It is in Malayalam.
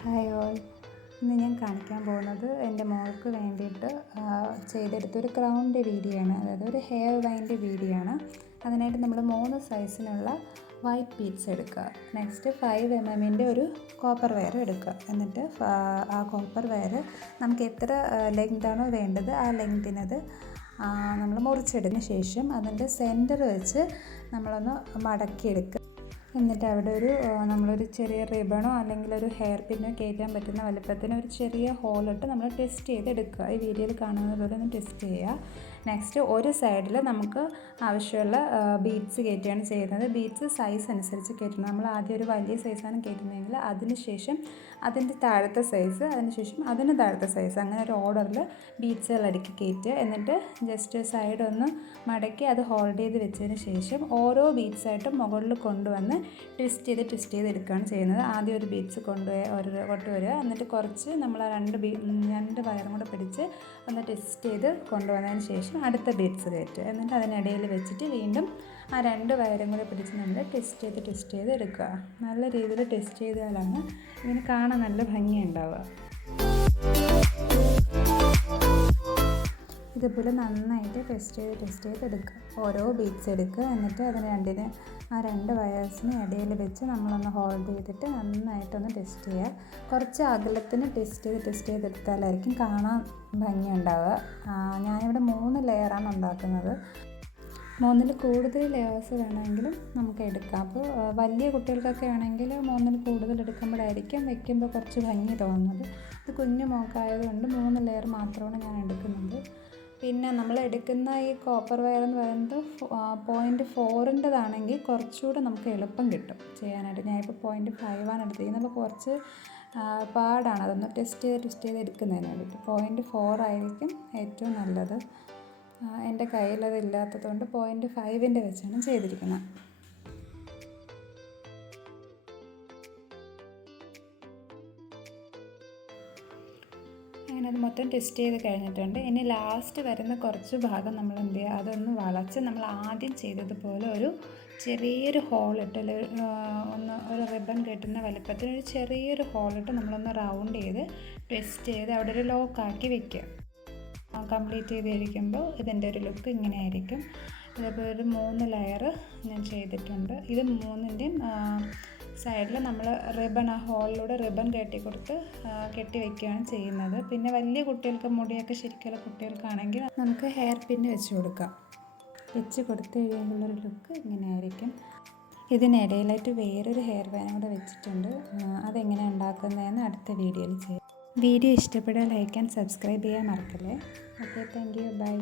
ഹായ് ഓൾ ഇന്ന് ഞാൻ കാണിക്കാൻ പോകുന്നത് എന്റെ മോൾക്ക് വേണ്ടിയിട്ട് ചെയ്തെടുത്തൊരു ക്രൗണിന്റെ വീഡിയോ ആണ് അതായത് ഒരു ഹെയർ വൈന്റെ വീഡിയോ ആണ് അതിനായിട്ട് നമ്മൾ മൂന്ന് സൈസിനുള്ള വൈറ്റ് ബീഡ്സ് എടുക്കുക. നെക്സ്റ്റ് ഫൈവ് എം എമ്മിന്റെ ഒരു കോപ്പർ വയർ എടുക്കുക. എന്നിട്ട് ആ കോപ്പർ വയർ നമുക്ക് എത്ര ലെങ്താണോ വേണ്ടത് ആ ലെങ്തിനത് നമ്മൾ മുറിച്ചെടുത്തതിന് ശേഷം അതിന്റെ സെന്റർ വെച്ച് നമ്മളൊന്ന് മടക്കിയെടുക്കുക. എന്നിട്ട് അവിടെ ഒരു നമ്മളൊരു ചെറിയ റിബണോ അല്ലെങ്കിൽ ഒരു ഹെയർ പിന്നോ കയറ്റാൻ പറ്റുന്ന വലുപ്പത്തിന് ഒരു ചെറിയ ഹോളിട്ട് നമ്മൾ ടെസ്റ്റ് ചെയ്ത് എടുക്കുക ഈ വീഡിയോയിൽ കാണുന്നത് പോലെ ഒന്ന് ടെസ്റ്റ് ചെയ്യുക. നെക്സ്റ്റ് ഒരു സൈഡിൽ നമുക്ക് ആവശ്യമുള്ള ബീഡ്സ് കയറ്റുകയാണ് ചെയ്യുന്നത്. ബീഡ്സ് സൈസ് അനുസരിച്ച് കയറ്റുന്നത് നമ്മൾ ആദ്യം ഒരു വലിയ സൈസാണ് കയറ്റുന്നതെങ്കിൽ അതിനുശേഷം അതിന്റെ താഴത്തെ സൈസ് അതിനുശേഷം അതിന് താഴത്തെ സൈസ് അങ്ങനെ ഒരു ഓർഡറിൽ ബീഡ്സുകൾ അടുക്കി കയറ്റുക. എന്നിട്ട് ജസ്റ്റ് സൈഡ് ഒന്ന് മടക്കി അത് ഹോൾഡ് ചെയ്ത് വെച്ചതിന് ശേഷം ഓരോ ബീഡ്സായിട്ടും മുകളിൽ കൊണ്ടുവന്ന് ട്വിസ്റ്റ് ചെയ്ത് ട്വിസ്റ്റ് ചെയ്ത് എടുക്കുകയാണ് ചെയ്യുന്നത്. ആദ്യം ഒരു ബീറ്റ്സ് കൊണ്ടുപോയി ഒരു കൊണ്ടുവരിക എന്നിട്ട് കുറച്ച് നമ്മൾ ആ രണ്ട് ബീ രണ്ട് വയറും കൂടെ പിടിച്ച് ഒന്ന് ട്വിസ്റ്റ് ചെയ്ത് കൊണ്ടുവന്നതിന് ശേഷം അടുത്ത ബീറ്റ്സ് കയറ്റുക. എന്നിട്ട് അതിനിടയിൽ വെച്ചിട്ട് വീണ്ടും ആ രണ്ട് വയറും കൂടെ പിടിച്ച് നമ്മൾ ട്വിസ്റ്റ് ചെയ്ത് ട്വിസ്റ്റ് ചെയ്ത് എടുക്കുക. നല്ല രീതിയിൽ ട്വിസ്റ്റ് ചെയ്താലാണ് ഇതിന് കാണാൻ നല്ല ഭംഗിയുണ്ടാവുക. ഇതുപോലെ നന്നായിട്ട് ടെസ്റ്റ് ചെയ്ത് ടെസ്റ്റ് ചെയ്ത് എടുക്കുക. ഓരോ ബീറ്റ്സ് എടുക്കുക. എന്നിട്ട് അതിന് രണ്ടിന് ആ രണ്ട് വയേഴ്സിന് ഇടയിൽ വെച്ച് നമ്മളൊന്ന് ഹോൾഡ് ചെയ്തിട്ട് നന്നായിട്ടൊന്ന് ടെസ്റ്റ് ചെയ്യുക. കുറച്ച് അകലത്തിന് ടെസ്റ്റ് ചെയ്ത് ടെസ്റ്റ് ചെയ്തെടുത്താലായിരിക്കും കാണാൻ ഭംഗി ഭംഗിയുണ്ടാവുക ഞാനിവിടെ മൂന്ന് ലെയറാണ് ഉണ്ടാക്കുന്നത്. മൂന്നിൽ കൂടുതൽ ലെയേഴ്സ് വേണമെങ്കിലും നമുക്ക് എടുക്കാം. അപ്പോൾ വലിയ കുട്ടികൾക്കൊക്കെ ആണെങ്കിൽ മൂന്നിൽ കൂടുതൽ എടുക്കുമ്പോഴായിരിക്കും വെക്കുമ്പോൾ കുറച്ച് ഭംഗി തോന്നുന്നത്. ഇത് കുഞ്ഞു മോക്കായതുകൊണ്ട് മൂന്ന് ലെയർ മാത്രമാണ് ഞാൻ എടുക്കുന്നത്. പിന്നെ നമ്മൾ എടുക്കുന്ന ഈ കോപ്പർ വയർ എന്ന് പറയുന്നത് പോയിന്റ് ഫോറിന്റെതാണെങ്കിൽ കുറച്ചുകൂടെ നമുക്ക് എളുപ്പം കിട്ടും ചെയ്യാനായിട്ട്. ഇപ്പോൾ പോയിന്റ് ആണ് എടുത്തിരിക്കുന്നത്. അപ്പോൾ കുറച്ച് പാടാണ്. അതൊന്ന് ടെസ്റ്റ് ചെയ്ത് ടെസ്റ്റ് ചെയ്ത് എടുക്കുന്നതിന് വേണ്ടിയിട്ട്. പോയിന്റ് ഫോർ ആയിരിക്കും ഏറ്റവും നല്ലത്. എന്റെ കയ്യിലത് ഇല്ലാത്തതുകൊണ്ട് പോയിന്റ് ഫൈവിന്റെ വെച്ചാണ് ചെയ്തിരിക്കുന്നത്. അത് മൊത്തം ടെസ്റ്റ് ചെയ്ത് കഴിഞ്ഞിട്ടുണ്ട്. ഇനി ലാസ്റ്റ് വരുന്ന കുറച്ച് ഭാഗം നമ്മൾ എന്ത് ചെയ്യുക? അതൊന്ന് വളച്ച് നമ്മൾ ആദ്യം ചെയ്തതുപോലെ ഒരു ചെറിയൊരു ഹോളിട്ട് ഒന്ന് ഒരു റിബൺ കെട്ടുന്ന വലുപ്പത്തിൽ ഒരു ചെറിയൊരു ഹോളിട്ട് നമ്മളൊന്ന് റൗണ്ട് ചെയ്ത് ട്വിസ്റ്റ് ചെയ്ത് അവിടെ ഒരു ലോക്കാക്കി വെക്കുക. കംപ്ലീറ്റ് ചെയ്തിരിക്കുമ്പോൾ ഇതിന്റെ ഒരു ലുക്ക് ഇങ്ങനെ ആയിരിക്കും. അതേപോലെ ഒരു മൂന്ന് ലെയർ ഞാൻ ചെയ്തിട്ടുണ്ട്. ഇത് മൂന്നിന്റെയും സൈഡിൽ നമ്മൾ റിബൺ ആ ഹോളിലൂടെ റിബൺ കെട്ടി കൊടുത്ത് കെട്ടി വയ്ക്കുകയാണ് ചെയ്യുന്നത്. പിന്നെ വലിയ കുട്ടികൾക്ക് മുടിയൊക്കെ ശരിക്കുള്ള കുട്ടികൾക്കാണെങ്കിൽ നമുക്ക് ഹെയർ പിന്ന് വെച്ച് കൊടുക്കാം. വെച്ച് കൊടുത്ത് കഴിയുമ്പോഴൊരു ലുക്ക് ഇങ്ങനെ ആയിരിക്കും ഇതിനിടയിലായിട്ട് വേറൊരു ഹെയർ ബാനും കൂടെ വെച്ചിട്ടുണ്ട്. അതെങ്ങനെ ഉണ്ടാക്കുന്നതെന്ന് അടുത്ത വീഡിയോയിൽ ചെയ്യാം. വീഡിയോ ഇഷ്ടപ്പെട്ടാൽ ലൈക്ക് ആൻഡ് സബ്സ്ക്രൈബ് ചെയ്യാൻ മറക്കല്ലേ? Okay thank you by